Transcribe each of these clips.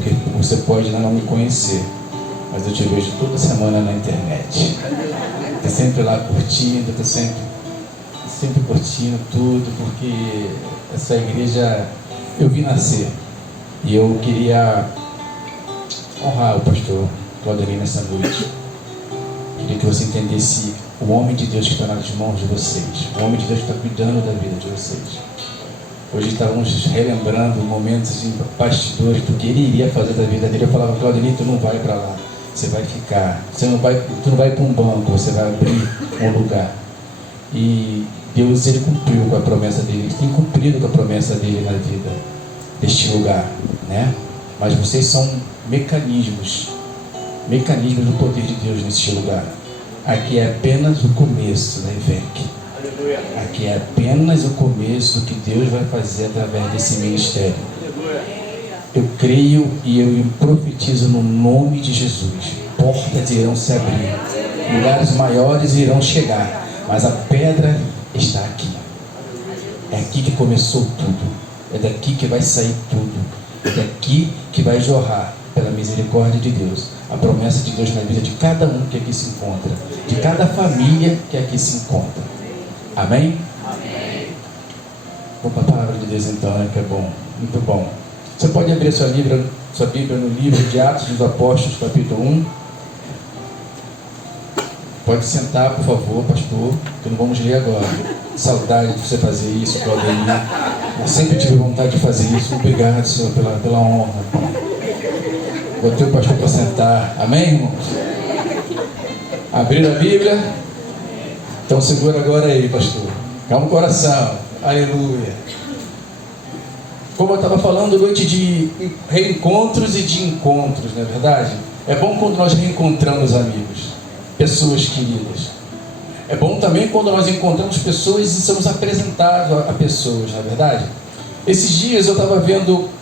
porque você pode ainda não me conhecer, mas eu te vejo toda semana na internet. Tá sempre lá curtindo, tá sempre curtindo tudo, porque essa igreja eu vi nascer. E eu queria honrar o pastor Claudemir nessa noite. Queria que você entendesse o homem de Deus que está nas mãos de vocês, o homem de Deus que está cuidando da vida de vocês. Hoje estávamos relembrando momentos de bastidores do que ele iria fazer da vida dele. Eu falava: Claudemir, tu não vai para lá, você vai ficar, tu não vai para um banco, você vai abrir um lugar. E Deus, ele cumpriu com a promessa dele, ele tem cumprido com a promessa dele na vida deste lugar, né? Mas vocês são mecanismos do poder de Deus neste lugar. Aqui é apenas o começo da IVEC. Aqui é apenas o começo do que Deus vai fazer através desse ministério. Eu creio e eu profetizo no nome de Jesus. Portas irão se abrir, lugares maiores irão chegar, mas a pedra está aqui. É aqui que começou tudo. É daqui que vai sair tudo. É daqui que vai jorrar, pela misericórdia de Deus, a promessa de Deus na vida de cada um que aqui se encontra, de cada família que aqui se encontra. Amém? Amém. Vamos para a palavra de Deus então, né? Que é bom, muito bom. Você pode abrir sua Bíblia no livro de Atos dos Apóstolos, capítulo 1. Pode sentar, por favor, pastor, que não vamos ler agora. Saudade de você fazer isso, Claudemir. Eu sempre tive vontade de fazer isso. Obrigado, Senhor, pela honra. Botei o pastor para sentar. Amém, irmãos? Abriram a Bíblia? Então segura agora aí, pastor. Calma o coração. Aleluia. Como eu estava falando, noite de reencontros e de encontros, não é verdade? É bom quando nós reencontramos amigos, pessoas queridas. É bom também quando nós encontramos pessoas e somos apresentados a pessoas, não é verdade? Esses dias eu estava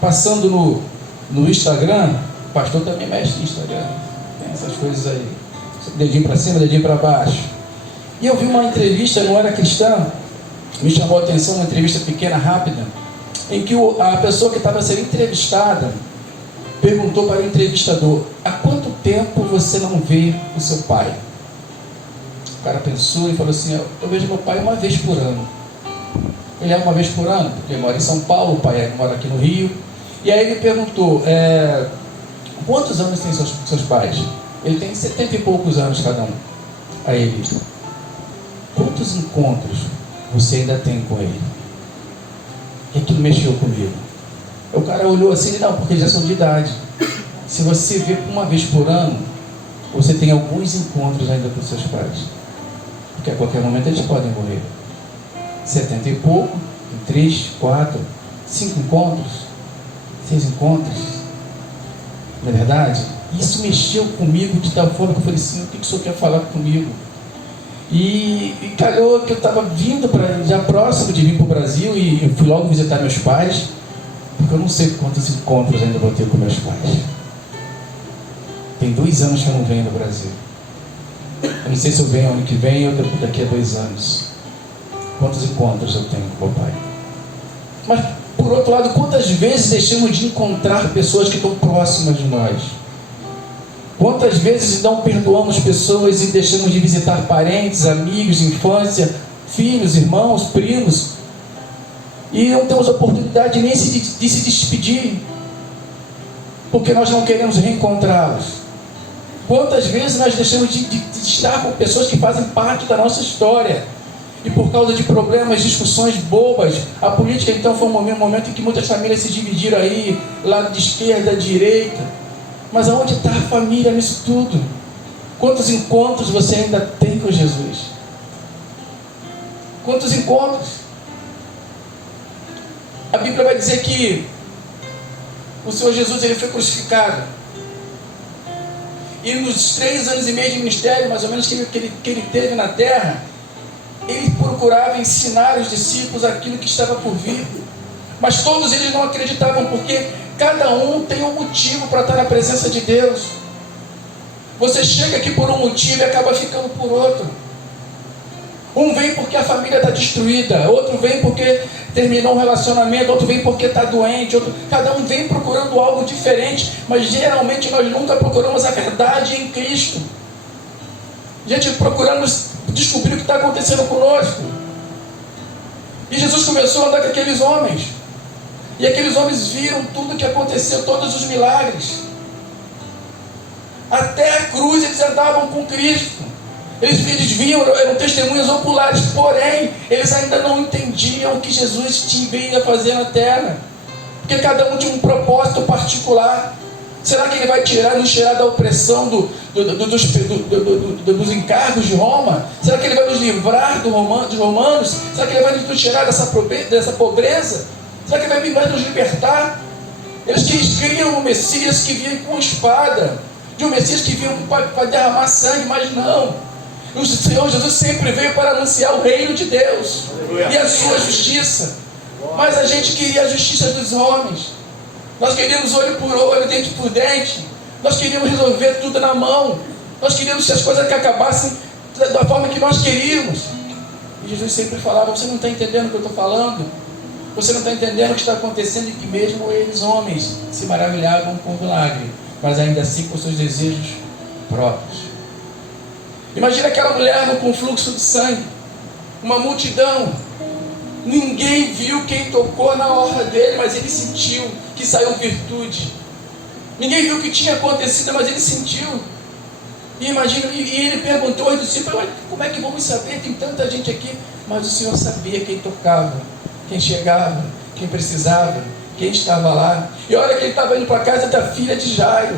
passando no Instagram. O pastor também mexe no Instagram, tem essas coisas aí, dedinho para cima, dedinho para baixo. E eu vi uma entrevista, não era cristã, me chamou a atenção, uma entrevista pequena, rápida, em que a pessoa que estava sendo entrevistada perguntou para o entrevistador: há quanto tempo você não vê o seu pai? O cara pensou e falou assim: eu vejo meu pai uma vez por ano. Ele é uma vez por ano, porque ele mora em São Paulo, o pai mora aqui no Rio. E aí ele perguntou: quantos anos tem seus pais? Ele tem 70 e poucos anos cada um. Aí ele: quantos encontros você ainda tem com ele? E aquilo mexeu comigo. O cara olhou assim: não, porque já são de idade. Se você vê uma vez por ano, você tem alguns encontros ainda com seus pais, porque a qualquer momento eles podem morrer. 70 e pouco, 3, 4, 5 encontros, 6 encontros. Não é verdade? Isso mexeu comigo de tal forma que eu falei assim: o que o senhor quer falar comigo? E calhou que eu estava vindo já próximo de vir para o Brasil, e eu fui logo visitar meus pais, porque eu não sei quantos encontros ainda vou ter com meus pais. Tem 2 anos que eu não venho no Brasil. Eu não sei se eu venho ano que vem ou daqui a 2 anos. Quantos encontros eu tenho com meu pai? Mas, por outro lado, quantas vezes deixamos de encontrar pessoas que estão próximas de nós? Quantas vezes não perdoamos pessoas e deixamos de visitar parentes, amigos, infância, filhos, irmãos, primos, e não temos oportunidade nem de se despedir, porque nós não queremos reencontrá-los? Quantas vezes nós deixamos de estar com pessoas que fazem parte da nossa história, e por causa de problemas, discussões bobas, a política então foi um momento em que muitas famílias se dividiram aí, lado de esquerda, direita. Mas aonde está a família nisso tudo? Quantos encontros você ainda tem com Jesus? Quantos encontros? A Bíblia vai dizer que o Senhor Jesus, ele foi crucificado. E nos 3 anos e meio de ministério, mais ou menos, que ele teve na terra, ele procurava ensinar os discípulos aquilo que estava por vir. Mas todos eles não acreditavam, porque cada um tem um motivo para estar na presença de Deus. Você chega aqui por um motivo e acaba ficando por outro. Um vem porque a família está destruída, outro vem porque terminou um relacionamento, outro vem porque está doente, cada um vem procurando algo diferente, mas geralmente nós nunca procuramos a verdade em Cristo. Gente, procuramos descobrir o que está acontecendo conosco. E Jesus começou a andar com aqueles homens. E aqueles homens viram tudo o que aconteceu, todos os milagres. Até a cruz eles andavam com Cristo. Eles viam, eram testemunhas oculares, porém, eles ainda não entendiam o que Jesus veio a fazer na terra. Porque cada um tinha um propósito particular. Será que ele vai nos tirar da opressão dos encargos de Roma? Será que ele vai nos livrar dos romanos? Será que ele vai nos tirar dessa pobreza? Será que ele vai nos libertar? Eles criam um Messias que vinha com espada, de um Messias que vinha para derramar sangue, mas não. O Senhor Jesus sempre veio para anunciar o reino de Deus e a sua justiça. Mas a gente queria a justiça dos homens. Nós queríamos olho por olho, dente por dente. Nós queríamos resolver tudo na mão. Nós queríamos que as coisas que acabassem da forma que nós queríamos. E Jesus sempre falava: você não está entendendo o que eu estou falando? Você não está entendendo o que está acontecendo? E que mesmo eles, homens, se maravilhavam com o milagre, mas ainda assim com seus desejos próprios. Imagina aquela mulher com fluxo de sangue, uma multidão, ninguém viu quem tocou na orla dele, mas ele sentiu que saiu virtude. Ninguém viu o que tinha acontecido, mas ele sentiu. E imagina, e ele perguntou aos discípulos: como é que vamos saber? Tem tanta gente aqui. Mas o Senhor sabia quem tocava, quem chegava, quem precisava, quem estava lá. E olha que ele estava indo para a casa da filha de Jairo.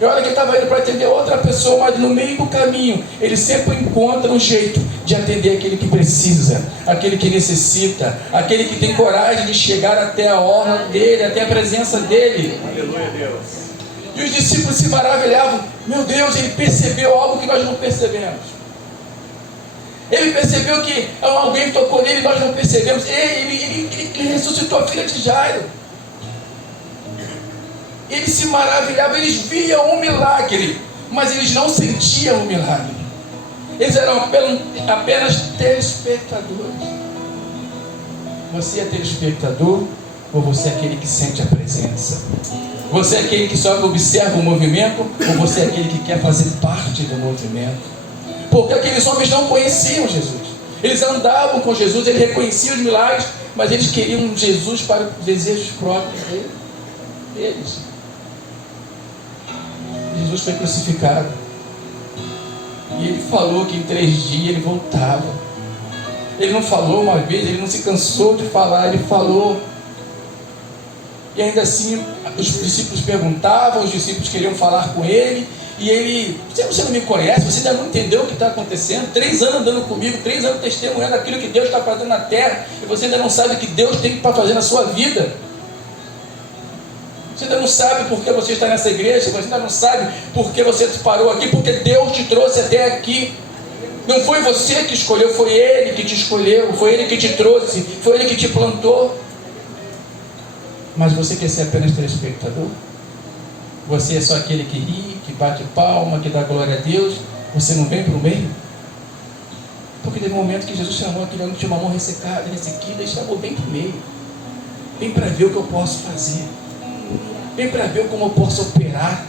E olha que ele estava indo para atender outra pessoa, mas no meio do caminho, ele sempre encontra um jeito de atender aquele que precisa, aquele que necessita, aquele que tem coragem de chegar até a orla dele, até a presença dele. Aleluia, Deus. E os discípulos se maravilhavam: meu Deus, ele percebeu algo que nós não percebemos. Ele percebeu que alguém tocou nele e nós não percebemos. Ele ressuscitou a filha de Jairo. Eles se maravilhavam, eles viam um milagre, mas eles não sentiam o milagre. Eles eram apenas telespectadores. Você é telespectador ou você é aquele que sente a presença? Você é aquele que só observa o movimento ou você é aquele que quer fazer parte do movimento? Porque aqueles homens não conheciam Jesus. Eles andavam com Jesus, eles reconheciam os milagres, mas eles queriam Jesus para os desejos próprios deles. Jesus foi crucificado. E ele falou que em 3 dias ele voltava. Ele não falou uma vez, ele não se cansou de falar, ele falou. E ainda assim, os discípulos perguntavam, os discípulos queriam falar com ele. E ele: você não me conhece, você ainda não entendeu o que está acontecendo? 3 anos andando comigo, 3 anos testemunhando aquilo que Deus está fazendo na terra, e você ainda não sabe o que Deus tem para fazer na sua vida. Você ainda não sabe por que você está nessa igreja, você ainda não sabe por que você parou aqui, porque Deus te trouxe até aqui. Não foi você que escolheu, foi Ele que te escolheu, foi Ele que te trouxe, foi Ele que te plantou. Mas você quer ser apenas telespectador? Você é só aquele que ri, que bate palma, que dá glória a Deus? Você não vem para o meio? Porque teve um momento que Jesus chamou aquele homem que tinha uma mão ressecada, ressequida, e chamou bem para o meio. Vem para ver o que eu posso fazer. Vem para ver como eu posso operar.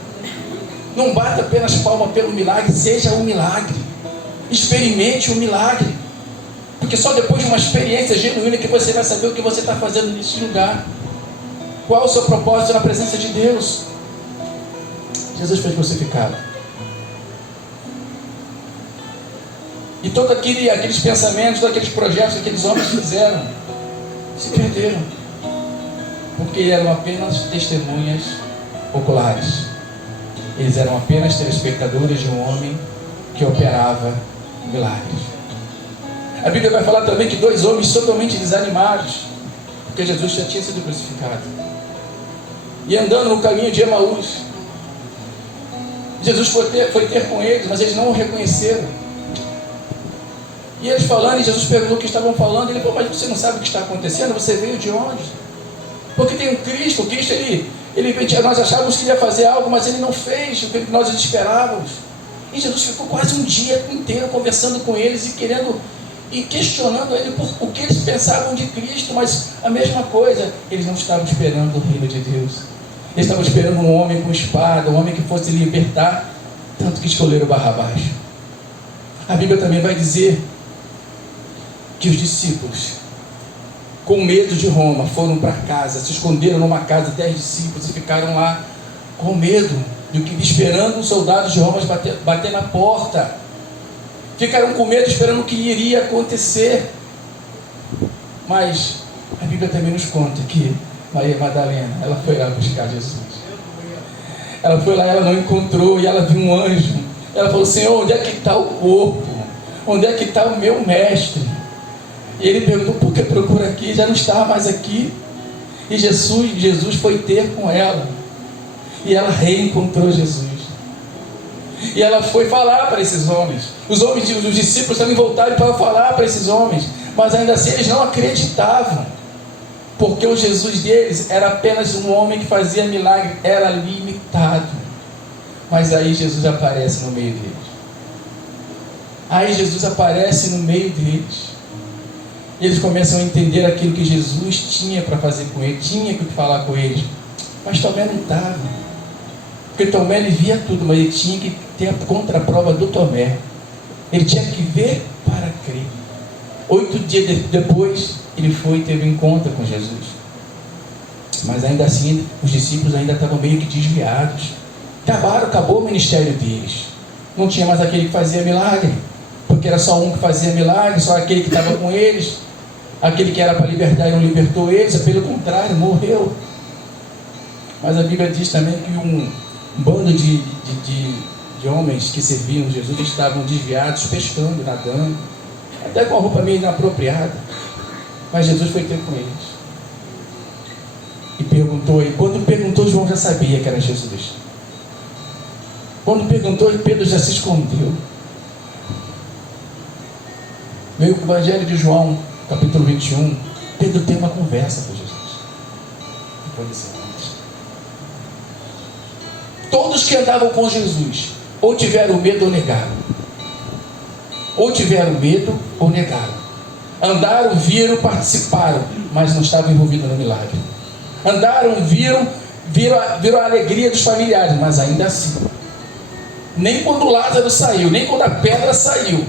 Não bata apenas palma pelo milagre, seja um milagre. Experimente o milagre. Porque só depois de uma experiência genuína que você vai saber o que você está fazendo nesse lugar. Qual o seu propósito na presença de Deus? Jesus foi crucificado. E todos aqueles pensamentos, todos aqueles projetos que aqueles homens fizeram, se perderam. Porque eram apenas testemunhas oculares. Eles eram apenas telespectadores de um homem que operava milagres. A Bíblia vai falar também que 2 homens totalmente desanimados, porque Jesus já tinha sido crucificado. E andando no caminho de Emaús, Jesus foi ter com eles, mas eles não o reconheceram. E eles falando, e Jesus perguntou o que estavam falando. Ele falou: mas você não sabe o que está acontecendo? Você veio de onde? Porque tem um Cristo. O Cristo, nós achávamos que ia fazer algo, mas ele não fez o que nós esperávamos. E Jesus ficou quase um dia inteiro conversando com eles e querendo e questionando ele por o que eles pensavam de Cristo, mas a mesma coisa, eles não estavam esperando o reino de Deus. Eles estavam esperando um homem com espada, um homem que fosse libertar, tanto que escolheram Barrabás. A Bíblia também vai dizer que os discípulos, com medo de Roma, foram para casa, se esconderam numa casa, 10 discípulos, e ficaram lá com medo, esperando os soldados de Roma bater na porta. Ficaram com medo, esperando o que iria acontecer. Mas a Bíblia também nos conta que Maria Madalena, ela foi lá buscar Jesus. Ela foi lá, ela não encontrou, e ela viu um anjo. Ela falou: Senhor, onde é que está o corpo? Onde é que está o meu mestre? E ele perguntou: por que procura aqui? Já não estava mais aqui. E Jesus foi ter com ela, e ela reencontrou Jesus. E ela foi falar para esses homens. Os discípulos também voltaram para falar para esses homens, mas ainda assim eles não acreditavam, porque o Jesus deles era apenas um homem que fazia milagre, era limitado. Mas aí Jesus aparece no meio deles. Aí Jesus aparece no meio deles. E eles começam a entender aquilo que Jesus tinha para fazer com eles, tinha que falar com eles. Mas Tomé não estava. Porque Tomé, ele via tudo, mas ele tinha que ter a contraprova do Tomé. Ele tinha que ver para crer. 8 dias depois, ele foi e teve um encontro com Jesus. Mas ainda assim, os discípulos ainda estavam meio que desviados. Acabou o ministério deles. Não tinha mais aquele que fazia milagre, porque era só um que fazia milagre, só aquele que estava com eles. Aquele que era para libertar e não libertou eles, pelo contrário, morreu. Mas a Bíblia diz também que um bando de homens que serviam Jesus estavam desviados, pescando, nadando, até com a roupa meio inapropriada. Mas Jesus foi ter com eles e perguntou. E quando perguntou, João já sabia que era Jesus. Quando perguntou, Pedro já se escondeu. Veio o Evangelho de João, capítulo 21. Pedro tem uma conversa com Jesus. Todos que andavam com Jesus, ou tiveram medo ou negaram. Ou tiveram medo ou negaram. Andaram, viram, participaram, mas não estavam envolvidos no milagre. Andaram, viram a alegria dos familiares, mas ainda assim. Nem quando Lázaro saiu, nem quando a pedra saiu,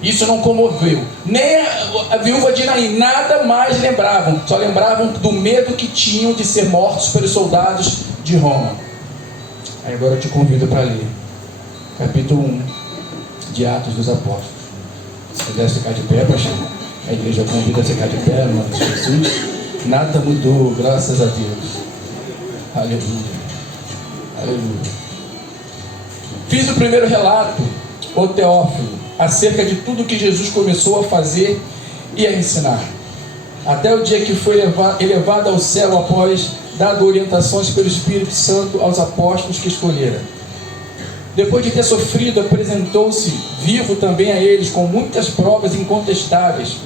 isso não comoveu. Nem a viúva de Naim, nada mais lembravam. Só lembravam do medo que tinham de ser mortos pelos soldados de Roma. Aí agora eu te convido para ler capítulo 1 de Atos dos Apóstolos. Se quiser ficar de pé, pastor, a igreja convida a ficar de pé, no nome de Jesus. Nada mudou, graças a Deus. Aleluia. Aleluia. Fiz o primeiro relato, ô Teófilo, acerca de tudo que Jesus começou a fazer e a ensinar, até o dia que foi elevado ao céu, após dado orientações pelo Espírito Santo aos apóstolos que escolhera. Depois de ter sofrido, apresentou-se vivo também a eles, com muitas provas incontestáveis,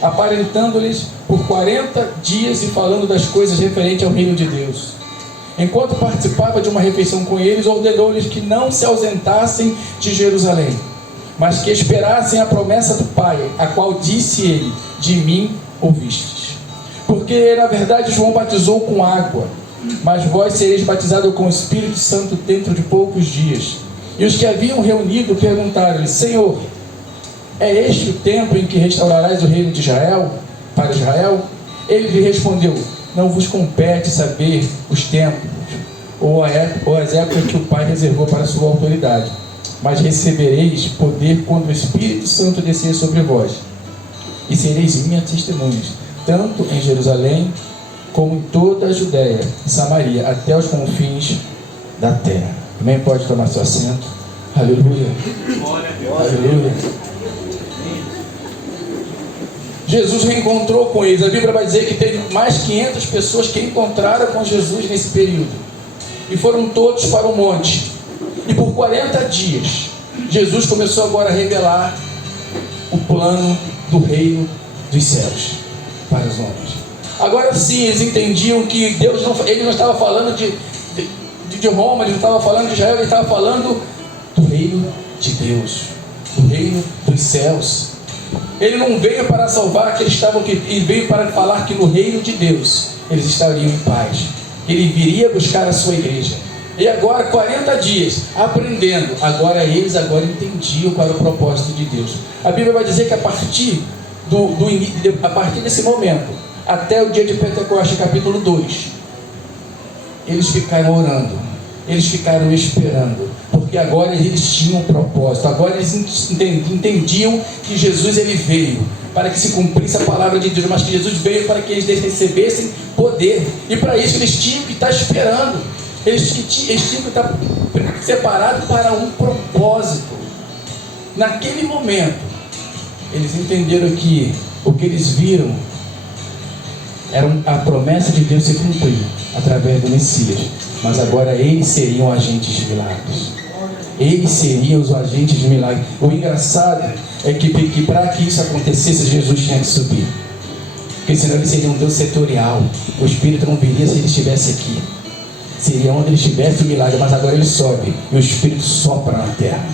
aparentando-lhes por 40 dias e falando das coisas referentes ao reino de Deus. Enquanto participava de uma refeição com eles, ordenou-lhes que não se ausentassem de Jerusalém, mas que esperassem a promessa do Pai, a qual disse ele: de mim ouvistes. Porque na verdade João batizou com água, mas vós sereis batizados com o Espírito Santo dentro de poucos dias. E os que haviam reunido perguntaram-lhe: Senhor, é este o tempo em que restaurarás o reino de Israel, para Israel? Ele lhe respondeu: não vos compete saber os tempos ou as épocas que o Pai reservou para a sua autoridade, mas recebereis poder quando o Espírito Santo descer sobre vós, e sereis minhas testemunhas, tanto em Jerusalém como em toda a Judéia e Samaria, até os confins da terra. Amém? Pode tomar seu assento. Aleluia. Aleluia. Jesus reencontrou com eles. A Bíblia vai dizer que teve mais 500 pessoas que encontraram com Jesus nesse período, e foram todos para o monte. E por 40 dias Jesus começou agora a revelar o plano do reino dos céus para os homens. Agora sim, eles entendiam que Deus ele não estava falando de Roma, ele não estava falando de Israel, ele estava falando do reino de Deus, do reino dos céus. Ele não veio para salvar que eles estavam aqui, ele veio para falar que no reino de Deus eles estariam em paz. Ele viria buscar a sua igreja. E agora, 40 dias, aprendendo. Agora eles entendiam qual era o propósito de Deus. A Bíblia vai dizer que a partir desse momento, até o dia de Pentecostes, capítulo 2, eles ficaram orando, eles ficaram esperando, porque agora eles tinham um propósito. Agora eles entendiam que Jesus ele veio para que se cumprisse a palavra de Deus, mas que Jesus veio para que eles recebessem poder, e para isso eles tinham que estar esperando, eles tinham que estar separados para um propósito. Naquele momento eles entenderam que o que eles viram era a promessa de Deus se cumprir através do Messias, mas agora eles seriam agentes de milagres. Eles seriam os agentes de milagres. O engraçado é que para que isso acontecesse, Jesus tinha que subir, porque senão ele seria um Deus setorial. O Espírito não viria se ele estivesse aqui, seria onde ele estivesse o milagre, mas agora ele sobe e o Espírito sopra na terra,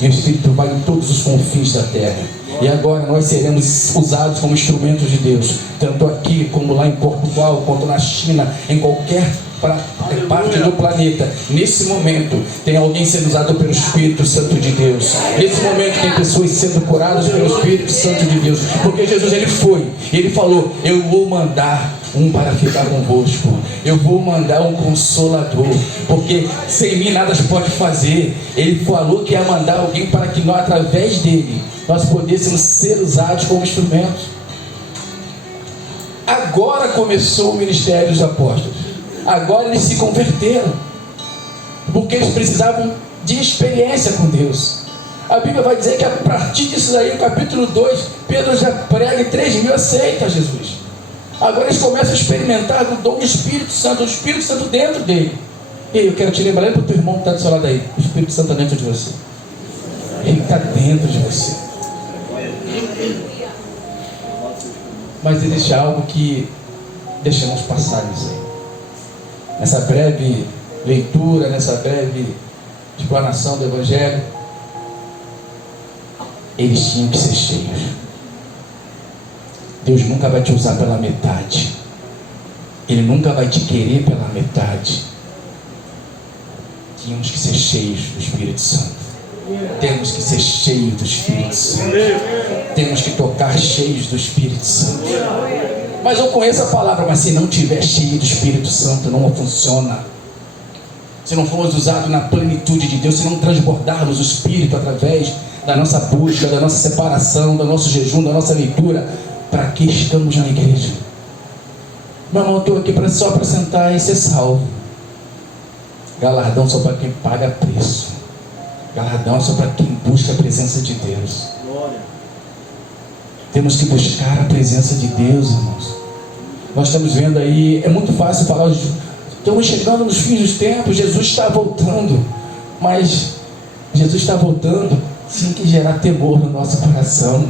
e o Espírito vai em todos os confins da terra. E agora nós seremos usados como instrumentos de Deus, tanto aqui como lá em Portugal, quanto na China, em qualquer parte do planeta. Nesse momento tem alguém sendo usado pelo Espírito Santo de Deus. Nesse momento tem pessoas sendo curadas pelo Espírito Santo de Deus, porque Jesus ele falou: eu vou mandar um para ficar convosco, eu vou mandar um consolador, porque sem mim nada se pode fazer. Ele falou que ia mandar alguém para que nós, através dele, nós pudéssemos ser usados como instrumentos. Agora começou o ministério dos apóstolos. Agora eles se converteram, porque eles precisavam de experiência com Deus. A Bíblia vai dizer que a partir disso daí, no capítulo 2, Pedro já prega e 3.000 aceitam Jesus. Agora eles começam a experimentar o dom do Espírito Santo, o Espírito Santo dentro dele. E eu quero te lembrar para o teu irmão que está do seu lado aí: o Espírito Santo está dentro de você. Ele está dentro de você. Mas existe algo que deixamos passar nisso aí. Nessa breve leitura, nessa breve explanação do Evangelho, eles tinham que ser cheios. Deus nunca vai te usar pela metade. Ele nunca vai te querer pela metade. Tínhamos que ser cheios do Espírito Santo. Temos que ser cheios do Espírito Santo. Temos que tocar cheios do Espírito Santo. Mas eu conheço a palavra, mas se não tiver cheio do Espírito Santo, não funciona. Se não formos usados na plenitude de Deus, se não transbordarmos o Espírito através da nossa busca, da nossa separação, do nosso jejum, da nossa leitura, para que estamos na igreja? Meu irmão, eu estou aqui só para sentar e ser salvo. Galardão só para quem paga preço. Galardão só para quem busca a presença de Deus. Temos que buscar a presença de Deus, irmãos. Nós estamos vendo aí, é muito fácil falar, estamos chegando nos fins dos tempos, Jesus está voltando. Mas Jesus está voltando sem que gerar temor no nosso coração.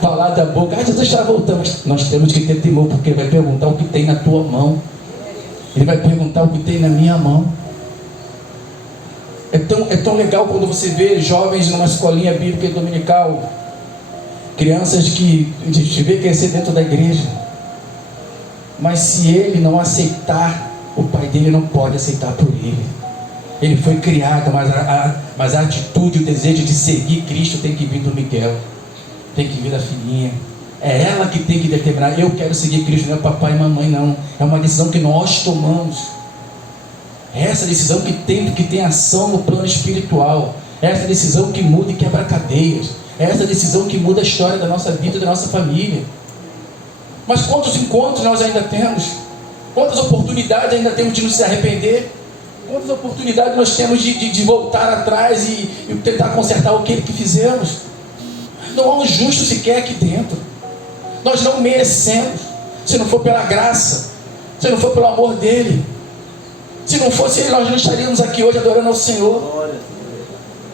Falar da boca: Jesus está voltando. Nós temos que ter temor, porque Ele vai perguntar o que tem na tua mão. Ele vai perguntar o que tem na minha mão. É tão legal quando você vê jovens numa escolinha bíblica e dominical, crianças que a gente vê crescer dentro da igreja, mas se ele não aceitar, o pai dele não pode aceitar por ele. Ele foi criado, mas a atitude, o desejo de seguir Cristo tem que vir do Miguel, tem que vir da filhinha. É ela que tem que determinar: eu quero seguir Cristo, não é papai e mamãe, não. É uma decisão que nós tomamos. É essa decisão que tem ação no plano espiritual. É essa decisão que muda e quebra cadeias. É essa decisão que muda a história da nossa vida e da nossa família. Mas quantos encontros nós ainda temos? Quantas oportunidades ainda temos de nos arrepender? Quantas oportunidades nós temos de voltar atrás e tentar consertar aquilo que fizemos? Não há um justo sequer aqui dentro. Nós não merecemos. Se não for pela graça, se não for pelo amor dele, se não fosse ele, nós não estaríamos aqui hoje adorando ao Senhor.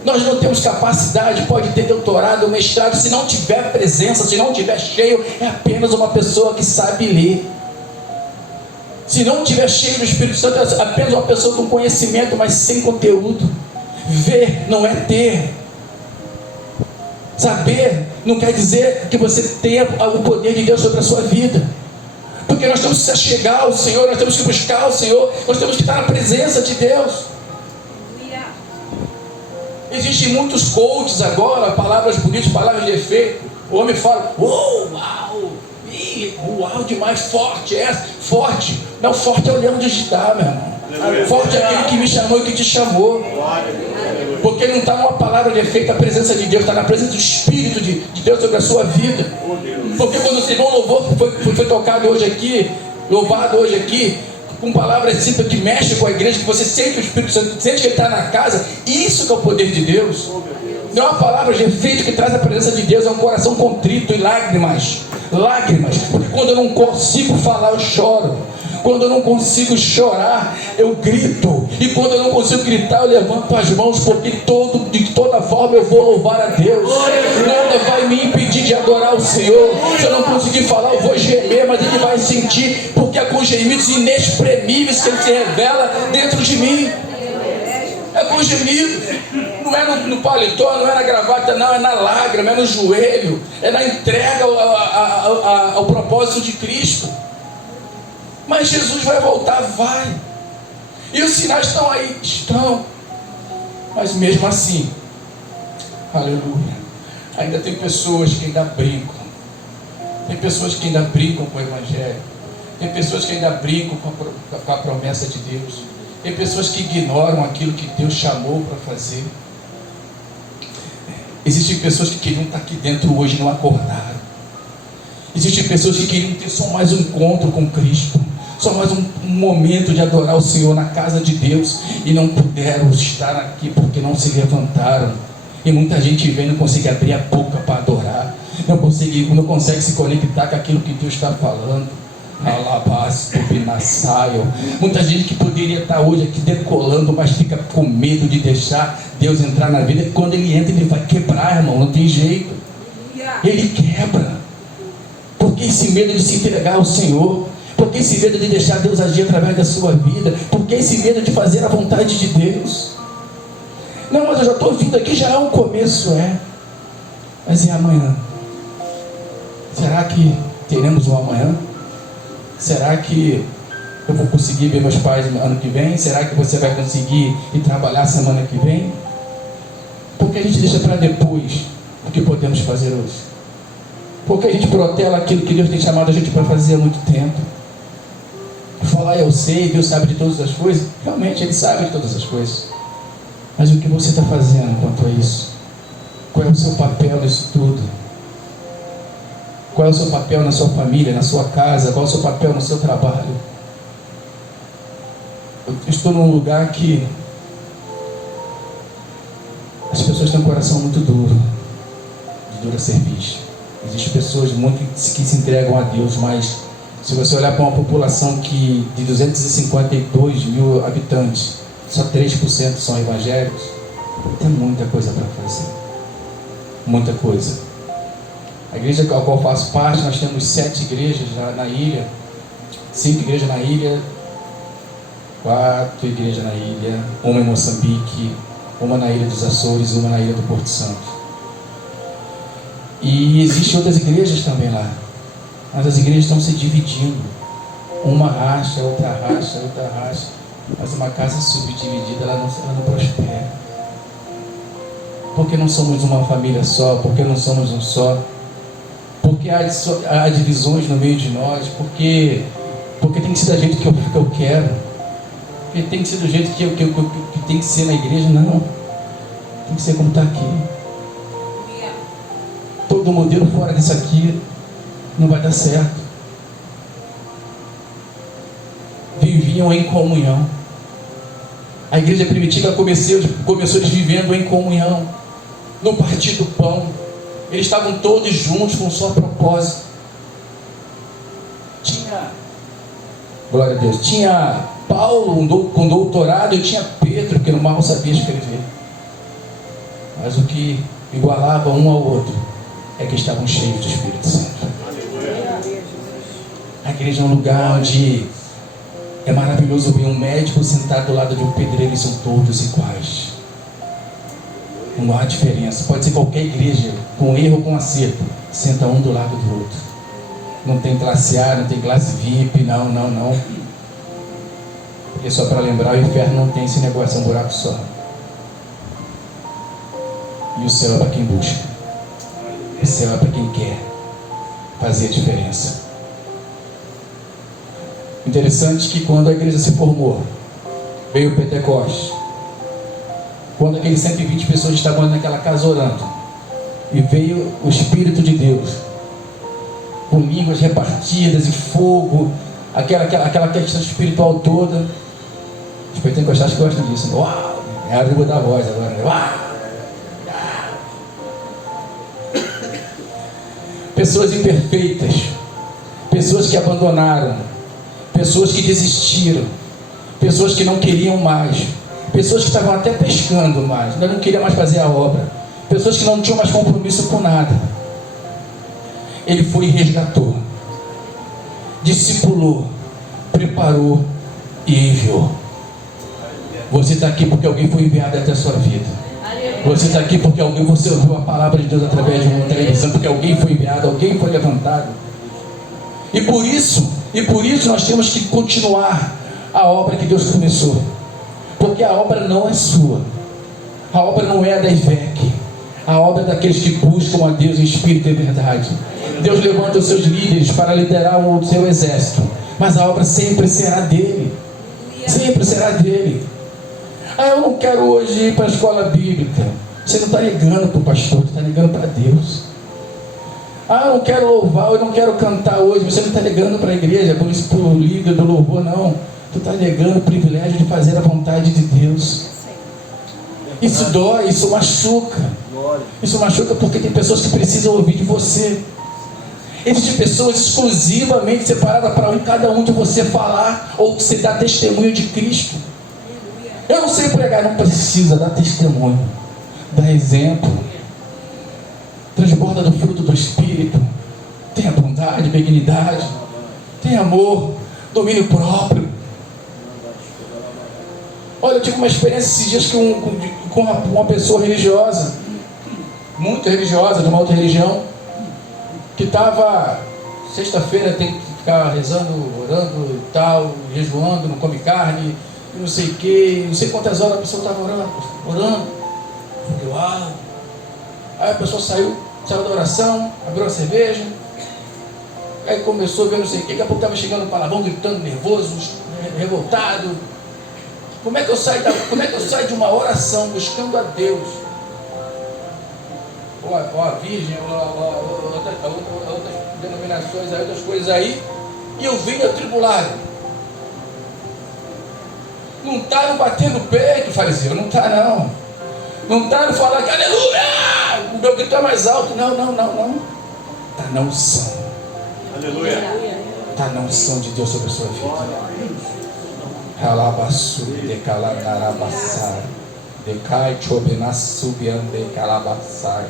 Nós não temos capacidade, pode ter doutorado, mestrado, se não tiver presença, se não tiver cheio, é apenas uma pessoa que sabe ler. Se não tiver cheio do Espírito Santo, é apenas uma pessoa com conhecimento, mas sem conteúdo. Ver não é ter. Saber não quer dizer que você tenha o poder de Deus sobre a sua vida. Porque nós temos que se achegar ao Senhor, nós temos que buscar o Senhor, nós temos que estar na presença de Deus. Existem muitos coaches agora, palavras bonitas, palavras de efeito. O homem fala, uau, uau demais, forte, forte. Não, forte é o leão de Judá, meu irmão. Forte é aquele que me chamou e que te chamou. Porque não está numa palavra de efeito a presença de Deus, está na presença do Espírito de Deus sobre a sua vida. Porque quando o irmão louvor foi tocado hoje aqui, louvado hoje aqui, com palavras simples que mexem com a igreja, que você sente o Espírito Santo, sente que ele está na casa, isso que é o poder de Deus. Não é uma palavra de efeito que traz a presença de Deus, é um coração contrito e lágrimas, porque quando eu não consigo falar eu choro, quando eu não consigo chorar eu grito, e quando eu não consigo gritar eu levanto as mãos, porque de toda forma eu vou louvar a Deus. Nada vai me impedir de adorar o Senhor. Se eu não conseguir falar eu vou gemer, mas ele vai sentir, porque é com gemidos inexprimíveis que ele se revela dentro de mim. É com gemidos, não é no paletó, não é na gravata, não, é na lágrima, é no joelho, é na entrega ao propósito de Cristo. Mas Jesus vai voltar, vai. E os sinais estão aí, estão. Mas mesmo assim, aleluia, ainda tem pessoas que ainda brincam. Tem pessoas que ainda brincam com o Evangelho. Tem pessoas que ainda brincam com a promessa de Deus. Tem pessoas que ignoram aquilo que Deus chamou para fazer. Existem pessoas que queriam estar aqui dentro hoje e não acordaram. Existem pessoas que queriam ter só mais um encontro com Cristo, só mais um momento de adorar o Senhor na casa de Deus, e não puderam estar aqui porque não se levantaram. E muita gente vem e não consegue abrir a boca para adorar, não consegue se conectar com aquilo que Deus está falando. Muita gente que poderia estar hoje aqui decolando, mas fica com medo de deixar Deus entrar na vida. E quando ele entra, ele vai quebrar, irmão, não tem jeito. Ele quebra. Porque esse medo de se entregar ao Senhor? Porque esse medo de deixar Deus agir através da sua vida? Porque esse medo de fazer a vontade de Deus? Não, mas eu já estou vindo aqui, já é um começo, mas e amanhã? Será que teremos um amanhã? Será que eu vou conseguir ver meus pais no ano que vem? Será que você vai conseguir ir trabalhar semana que vem? Porque a gente deixa para depois o que podemos fazer hoje. Porque a gente protela aquilo que Deus tem chamado a gente para fazer há muito tempo. Falar eu sei, Deus sabe de todas as coisas. Realmente Ele sabe de todas as coisas. Mas o que você está fazendo quanto a isso? Qual é o seu papel nisso tudo? Qual é o seu papel na sua família, na sua casa? Qual é o seu papel no seu trabalho? Eu estou num lugar que as pessoas têm um coração muito duro, de dura serviço. Existem pessoas muito que se entregam a Deus, mas se você olhar para uma população de 252 mil habitantes, só 3% são evangélicos, tem muita coisa para fazer. Muita coisa. A igreja a qual eu faço parte, nós temos 7 igrejas na ilha, 5 igrejas na ilha, 4 igrejas na ilha, uma em Moçambique, uma na ilha dos Açores e uma na ilha do Porto Santo. E existem outras igrejas também lá, mas as igrejas estão se dividindo, uma racha, outra racha, outra racha, mas uma casa subdividida ela não prospera. Porque não somos uma família só, porque não somos um só, porque há divisões no meio de nós, porque tem que ser da jeito que eu quero, porque tem que ser do jeito que tem que ser na igreja. Não, tem que ser como está aqui. Todo modelo fora disso aqui não vai dar certo. Viviam em comunhão. A igreja primitiva começou eles vivendo em comunhão, no partir do pão. Eles estavam todos juntos com um só propósito. Glória a Deus, tinha Paulo com doutorado e tinha Pedro que no mal sabia escrever. Mas o que igualava um ao outro é que estavam cheios do Espírito Santo. A igreja é um lugar onde é maravilhoso ver um médico sentado do lado de um pedreiro e são todos iguais. Não há diferença. Pode ser qualquer igreja, com erro ou com acerto. Senta um do lado do outro. Não tem classe A, não tem classe VIP, não. Porque só para lembrar, o inferno não tem esse negócio, é um buraco só. E o céu é para quem busca. O céu é para quem quer fazer a diferença. Interessante que quando a igreja se formou, veio o Pentecostes. Quando aqueles 120 pessoas estavam naquela casa orando, e veio o Espírito de Deus, com línguas repartidas e fogo, aquela questão espiritual toda. Os pentecostais gostam disso. Uau! É a hora de mudar a voz agora. Uau! Pessoas imperfeitas, pessoas que abandonaram, pessoas que desistiram, pessoas que não queriam mais, pessoas que estavam até pescando mais, mas não queriam mais fazer a obra, pessoas que não tinham mais compromisso com nada. Ele foi e resgatou, discipulou, preparou e enviou. Você está aqui porque alguém foi enviado até a sua vida. Você está aqui porque você ouviu a palavra de Deus através de uma televisão, porque alguém foi enviado, alguém foi levantado. E por isso nós temos que continuar a obra que Deus começou. Porque a obra não é sua. A obra não é da IVEC. A obra é daqueles que buscam a Deus em espírito e verdade. Deus levanta os seus líderes para liderar o seu exército. Mas a obra sempre será dele. Sempre será dele. Eu não quero hoje ir para a escola bíblica. Você não está negando para o pastor, você está negando para Deus. Eu não quero louvar, eu não quero cantar hoje. Você não está negando para a igreja, por isso para o líder do louvor, não. Tu está negando o privilégio de fazer a vontade de Deus. Isso dói, isso machuca. Isso machuca porque tem pessoas que precisam ouvir de você. Existem pessoas exclusivamente separadas para cada um de você falar ou que você dá testemunho de Cristo. Eu não sei pregar, não precisa dar testemunho. Dá exemplo. Transborda do fruto do Espírito. Tenha bondade, benignidade. Tenha amor, domínio próprio. Olha, eu tive uma experiência esses dias com uma pessoa religiosa, muito religiosa, de uma outra religião, que estava, sexta-feira tem que ficar rezando, orando e tal, jejuando, não come carne, não sei o que, não sei quantas horas a pessoa estava orando. Eu falei, uau. Aí a pessoa saiu da oração, abriu a cerveja, aí começou a ver não sei o que, daqui a pouco estava chegando o palavrão, gritando, nervoso, revoltado. Como é que eu saio de uma oração buscando a Deus? Ou a Virgem, ou outras denominações, outras coisas aí, e eu venho atribulado. Não está no bater no peito, fariseu, não está não. Não está no falar que aleluia, o meu grito é mais alto, não. Está na unção. Aleluia. Está na unção de Deus sobre a sua vida. Calabassu de calacarabassai, de cai chobenassubiande calabasai.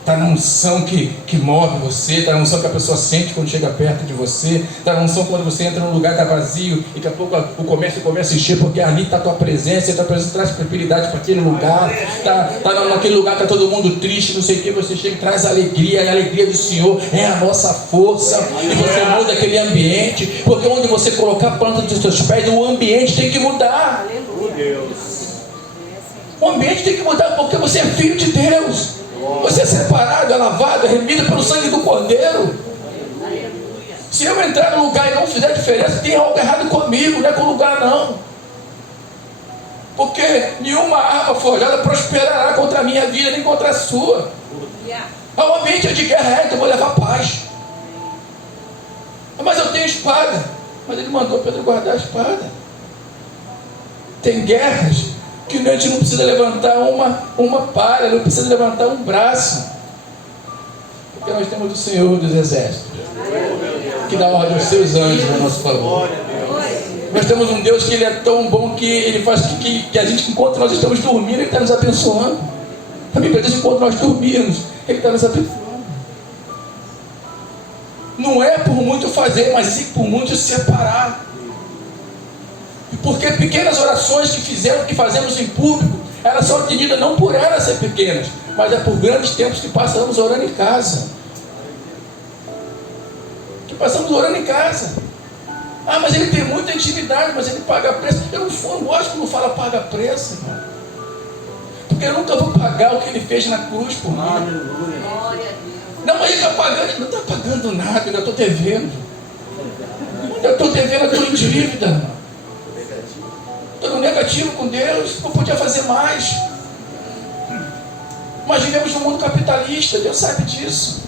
Está na unção que move você, está na unção que a pessoa sente quando chega perto de você, está na unção quando você entra num lugar que está vazio e daqui a pouco o comércio começa a encher, porque ali está a tua presença, a tua presença traz prosperidade para aquele lugar, está naquele lugar que está todo mundo triste, não sei o que, você chega e traz alegria, e a alegria do Senhor é a nossa força, e você muda aquele ambiente, porque onde você colocar a planta dos seus pés, o ambiente tem que mudar. O ambiente tem que mudar porque você é filho de Deus. Você é separado, é lavado, é remido pelo sangue do Cordeiro. Se eu entrar no lugar e não fizer diferença, tem algo errado comigo, não é com o lugar não. Porque nenhuma arma forjada prosperará contra a minha vida, nem contra a sua. O ambiente é de guerra, então eu vou levar paz. Mas eu tenho espada. Mas ele mandou Pedro guardar a espada. Tem guerras que a gente não precisa levantar uma palha, não precisa levantar um braço, porque nós temos o Senhor dos Exércitos, que dá ordem aos seus anjos a nosso favor. Nós temos um Deus que Ele é tão bom que Ele faz que a gente, enquanto nós estamos dormindo, Ele está nos abençoando. A Bíblia diz que enquanto nós dormimos, Ele está nos abençoando. Não é por muito fazer, mas sim por muito separar. Porque pequenas orações que fazemos em público, elas são atendidas não por elas ser pequenas, mas é por grandes tempos que passamos orando em casa. Que passamos orando em casa. Ah, mas ele tem muita intimidade, mas ele paga preço. Eu não gosto quando fala paga preço, irmão. Porque eu nunca vou pagar o que ele fez na cruz por mim. Não, mas ele está pagando, ele não está pagando nada, eu ainda estou devendo. Eu estou devendo, eu estou em dívida. Estou no negativo com Deus, eu podia fazer mais. Mas vivemos num mundo capitalista, Deus sabe disso.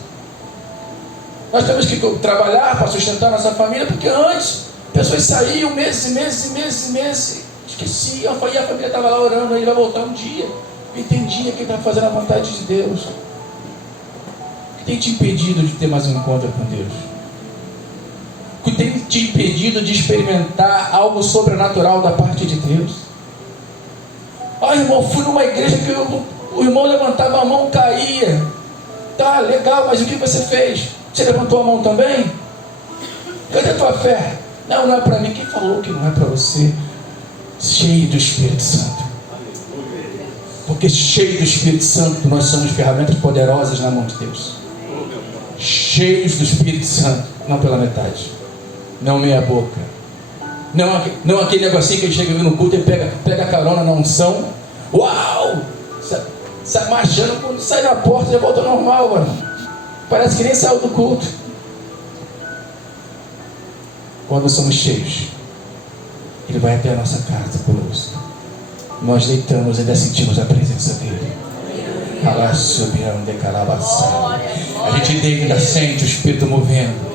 Nós temos que trabalhar para sustentar nossa família, porque antes pessoas saíam meses e meses e meses e meses, esqueciam, e a família estava lá orando, ele vai voltar um dia. Entendia que ele estava fazendo a vontade de Deus. O que tem te impedido de ter mais um encontro com Deus? O que tem te impedido de experimentar algo sobrenatural da parte de Deus? Ah, irmão, fui numa igreja que o irmão levantava a mão, caía. Tá, legal, mas o que você fez? Você levantou a mão também? Cadê a tua fé? Não, não é para mim. Quem falou que não é para você? Cheio do Espírito Santo. Porque cheio do Espírito Santo, nós somos ferramentas poderosas na mão de Deus. Cheios do Espírito Santo, não pela metade. Não meia boca. Não aquele negocinho que ele chega no culto e pega carona na unção. Uau! Sai marchando, quando sai na porta já volta normal, mano. Parece que nem saiu do culto. Quando somos cheios, ele vai até a nossa casa conosco. Nós deitamos e ainda sentimos a presença dele. A gente deita e ainda sente o Espírito movendo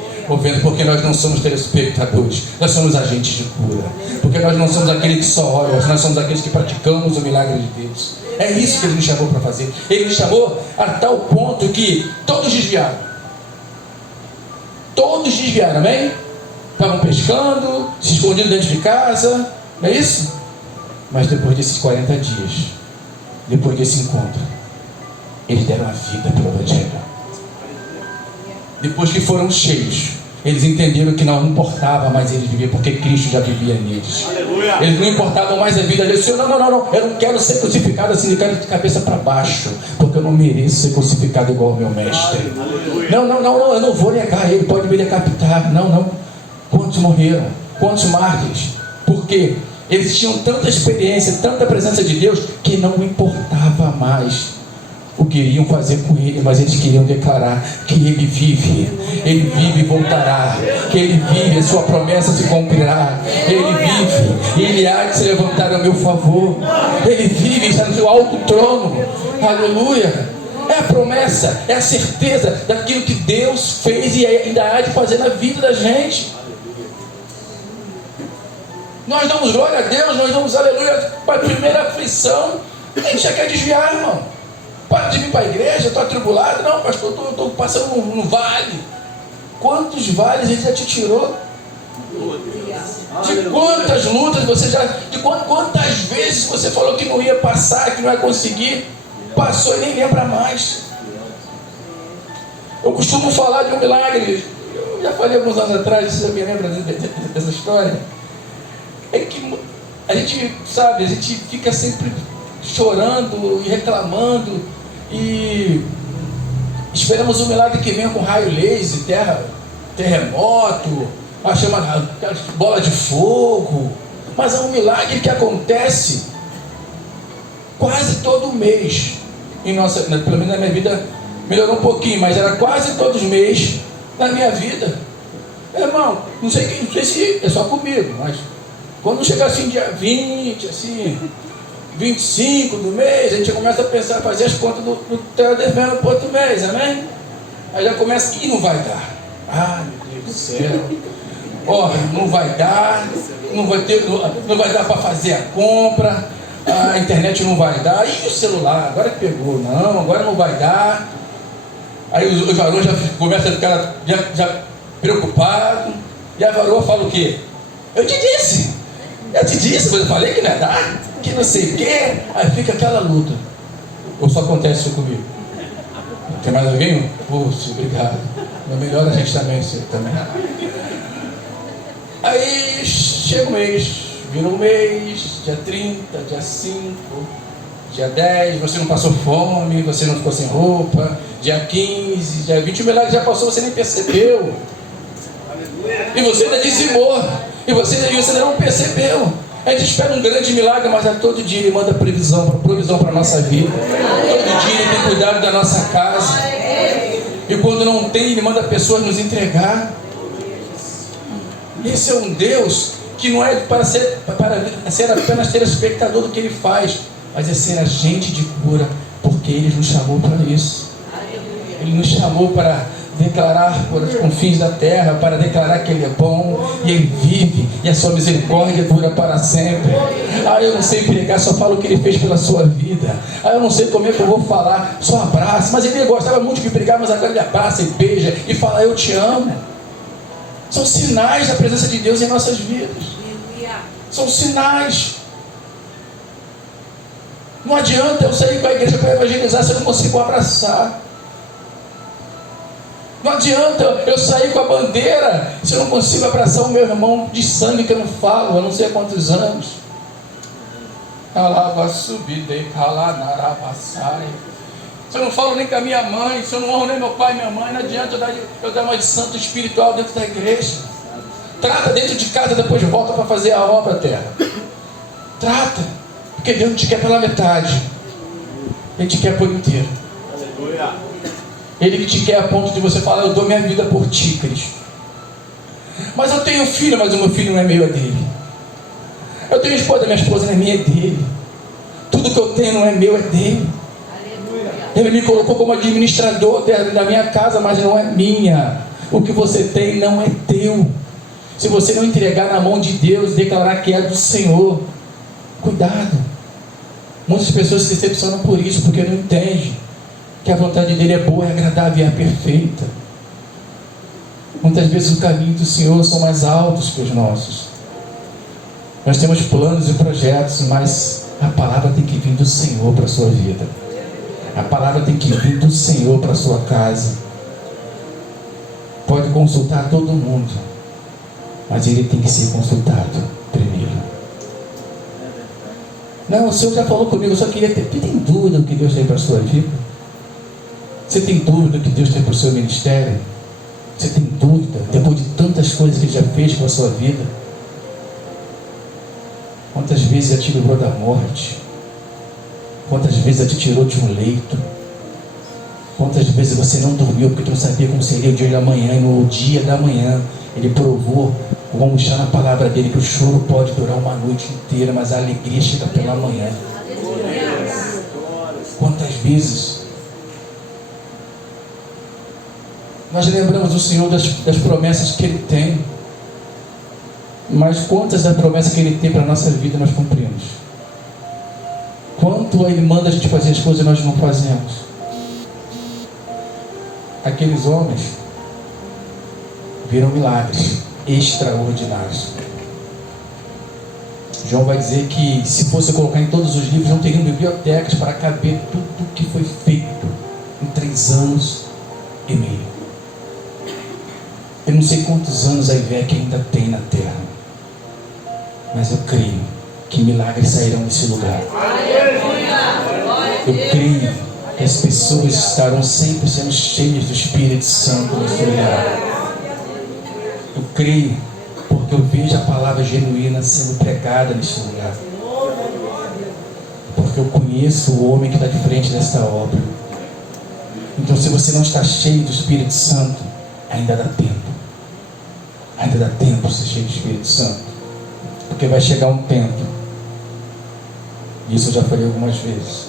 porque nós não somos telespectadores, nós somos agentes de cura. Porque nós não somos aqueles que só olham, nós somos aqueles que praticamos o milagre de Deus. É isso que ele nos chamou para fazer. Ele nos chamou a tal ponto que todos desviaram. Todos desviaram, amém? Estavam pescando, se escondiam dentro de casa, não é isso? Mas depois desses 40 dias, depois desse encontro, eles deram a vida pelo Evangelho. Depois que foram cheios, eles entenderam que não importava mais eles viver, porque Cristo já vivia neles. Aleluia. Eles não importavam mais a vida deles. Não, eu não quero ser crucificado assim, eu quero de cabeça para baixo, porque eu não mereço ser crucificado igual ao meu mestre. Aleluia. Não, eu não vou negar ele, pode me decapitar. Não. Quantos morreram? Quantos mártires? Por quê? Eles tinham tanta experiência, tanta presença de Deus, que não importava mais o que iriam fazer com ele, mas eles queriam declarar que ele vive e voltará, que ele vive, a sua promessa se cumprirá, ele vive e ele há de se levantar a meu favor, ele vive e está no seu alto trono, aleluia. É a promessa, é a certeza daquilo que Deus fez e ainda há de fazer na vida da gente. Nós damos glória a Deus, nós damos aleluia para a primeira aflição, a gente já quer desviar, irmão. Para de vir para a igreja, estou atribulado. Não, pastor, estou passando no vale. Quantos vales ele já te tirou? De quantas lutas você já... De quantas vezes você falou que não ia passar, que não ia conseguir, passou e nem lembra mais. Eu costumo falar de um milagre. Eu já falei alguns anos atrás, você me lembra dessa história? É que a gente, sabe, a gente fica sempre chorando e reclamando e esperamos um milagre que venha com raio laser, terremoto, bola de fogo, mas é um milagre que acontece quase todo mês em nossa, pelo menos na minha vida melhorou um pouquinho, mas era quase todos os meses na minha vida. Irmão, não sei se é só comigo, mas quando chega assim dia 20, assim 25 do mês, a gente começa a pensar, fazer as contas do estar devendo para outro mês, amém? Aí já começa que não vai dar. Ah, meu Deus do céu. Ó, não vai dar, não vai dar para fazer a compra, a internet não vai dar, e o celular, agora que pegou, não, agora não vai dar. Aí os varões já começam a ficar já preocupados, e a varoa fala o quê? Eu te disse, mas eu falei que não ia dar, que não sei o quê. Aí fica aquela luta. Ou só acontece isso comigo? Tem mais alguém? Puxa, obrigado. Mas melhor a gente também ser também. Aí chega o mês, virou um mês, dia 30, dia 5, dia 10, você não passou fome, você não ficou sem roupa, dia 15, dia 20, o milagre já passou, você nem percebeu. E você ainda dizimou, e você ainda não percebeu. A gente espera um grande milagre, mas a todo dia Ele manda provisão para a nossa vida. Todo dia Ele tem cuidado da nossa casa. E quando não tem, Ele manda pessoas nos entregar. Esse é um Deus que não é para ser apenas telespectador do que Ele faz, mas é ser agente de cura, porque Ele nos chamou para isso. Ele nos chamou para declarar por os confins da terra, para declarar que Ele é bom, e Ele vive, e a sua misericórdia dura para sempre. Eu não sei pregar, só falo o que Ele fez pela sua vida. Eu não sei como é que eu vou falar, só abraço. Mas Ele gostava muito de pregar, mas agora Ele abraça e beija e fala, eu te amo. São sinais da presença de Deus em nossas vidas. São sinais. Não adianta eu sair para a igreja para evangelizar se eu não consigo abraçar. Não adianta eu sair com a bandeira se eu não consigo abraçar o meu irmão de sangue que eu não falo há não sei quantos anos. Se eu não falo nem com a minha mãe, se eu não honro nem meu pai e minha mãe, não adianta eu dar uma de santo espiritual dentro da igreja. Trata dentro de casa, depois volta para fazer a obra terra. Trata, porque Deus não te quer pela metade, Ele te quer por inteiro. Ele que te quer a ponto de você falar, eu dou minha vida por ti, Cristo. Mas eu tenho filho, mas o meu filho não é meu, é dele. Eu tenho esposa, minha esposa não é minha, é dele. Tudo que eu tenho não é meu, é dele. Ele me colocou como administrador da minha casa, mas não é minha. O que você tem não é teu. Se você não entregar na mão de Deus, declarar que é do Senhor, cuidado. Muitas pessoas se decepcionam por isso, porque não entendem que a vontade dele é boa, é agradável e é perfeita. Muitas vezes o caminho do Senhor são mais altos que os nossos. Nós temos planos e projetos, mas a palavra tem que vir do Senhor para a sua vida. A palavra tem que vir do Senhor para a sua casa. Pode consultar todo mundo, mas ele tem que ser consultado primeiro. Não, o Senhor já falou comigo, eu só queria ter. Você tem dúvida do que Deus tem para a sua vida? Você tem dúvida do que Deus tem para o seu ministério? Você tem dúvida, depois de tantas coisas que Ele já fez com a sua vida? Quantas vezes Ele te livrou da morte? Quantas vezes Ele te tirou de um leito? Quantas vezes você não dormiu porque tu não sabia como seria o dia da manhã, e no dia da manhã Ele provou, como está na palavra dele, que o choro pode durar uma noite inteira, mas a alegria chega pela manhã. Quantas vezes nós lembramos do Senhor das promessas que Ele tem, mas quantas das promessas que Ele tem para a nossa vida nós cumprimos? Quanto Ele manda a gente fazer as coisas e nós não fazemos? Aqueles homens viram milagres extraordinários. João vai dizer que se fosse colocar em todos os livros, não teriam bibliotecas para caber tudo o que foi feito em 3 anos e meio. Eu não sei quantos anos a IVEC ainda tem na terra, mas eu creio que milagres sairão desse lugar. Eu creio que as pessoas estarão sempre sendo cheias do Espírito Santo nesse lugar. Eu creio porque eu vejo a palavra genuína sendo pregada neste lugar, porque eu conheço o homem que está de frente desta obra. Então, se você não está cheio do Espírito Santo, ainda dá tempo. Ainda dá tempo para ser cheio do Espírito Santo, porque vai chegar um tempo, isso eu já falei algumas vezes,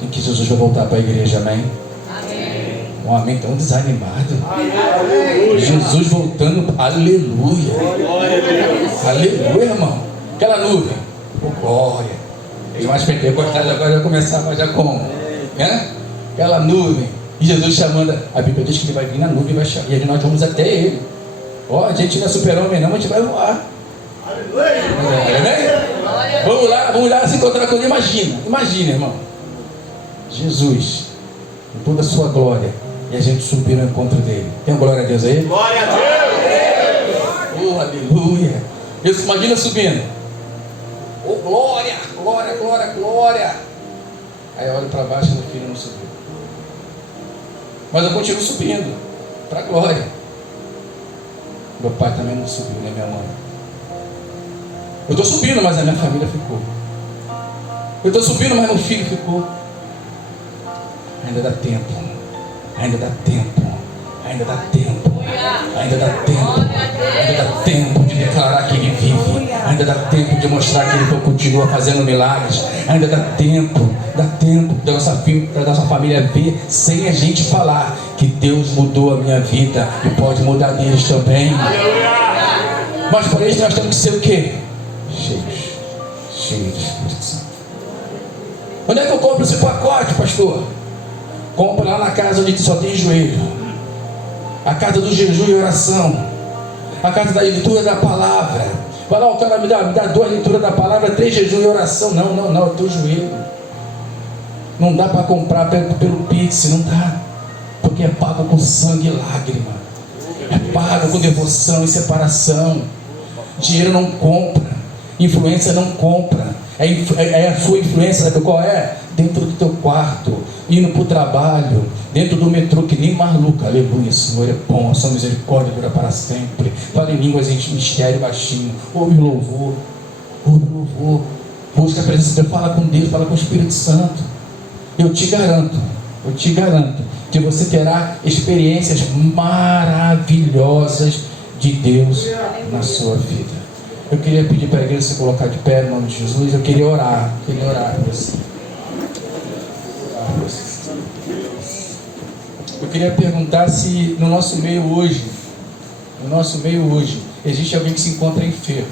em que Jesus vai voltar para a igreja, amém? Amém. Um amém tão desanimado. Aleluia. Jesus voltando, aleluia. Glória a Deus. Aleluia, irmão. Aquela nuvem, glória. Os mais pentecostais agora vai começar já como? Né? Aquela nuvem, e Jesus chamando, a Bíblia diz que Ele vai vir na nuvem e vai chamar, e nós vamos até Ele. A gente não é super-homem não, a gente vai voar. Vamos lá se encontrar com Ele. Imagina, irmão, Jesus com toda a sua glória e a gente subir no encontro dele. Tem glória a Deus aí? Glória a Deus! Oh, aleluia! Imagina subindo, Oh, glória, glória, glória, glória. Aí eu olho para baixo e meu filho não subiu. Mas eu continuo subindo para a glória. Meu pai também não subiu, nem minha mãe. Eu estou subindo, mas a minha família ficou. Eu estou subindo, mas meu filho ficou. Ainda dá tempo. Ainda dá tempo. Ainda dá tempo. Ainda dá tempo. Ainda dá tempo de declarar que Ele vive. Ainda dá tempo de mostrar que Ele continua fazendo milagres. Ainda dá tempo da nossa família ver, sem a gente falar, que Deus mudou a minha vida e pode mudar a deles também. Mas para isso nós temos que ser o quê? Cheios do Espírito Santo. Onde é que eu compro esse pacote, pastor? Compra lá na casa onde só tem joelho. A casa do jejum e oração. A casa da leitura da palavra. Vai lá, o cara me dá 2 leituras da palavra, 3 jejum e oração. Não, é o teu joelho. Não dá para comprar pelo Pix, não dá. Porque é pago com sangue e lágrima. É pago com devoção e separação. Dinheiro não compra. Influência não compra. É a sua influência, sabe qual é? Dentro do teu quarto, indo para o trabalho, dentro do metrô, que nem maluco. Aleluia, Senhor é bom, a sua misericórdia dura para sempre. Fala em línguas em mistério baixinho. Ouve o louvor. Busca a presença de Deus, fala com Deus, fala com o Espírito Santo. Eu te garanto que você terá experiências maravilhosas de Deus na sua vida. Eu queria pedir para a igreja se colocar de pé no nome de Jesus. Eu queria orar por você. Eu queria perguntar se no nosso meio hoje, existe alguém que se encontra enfermo.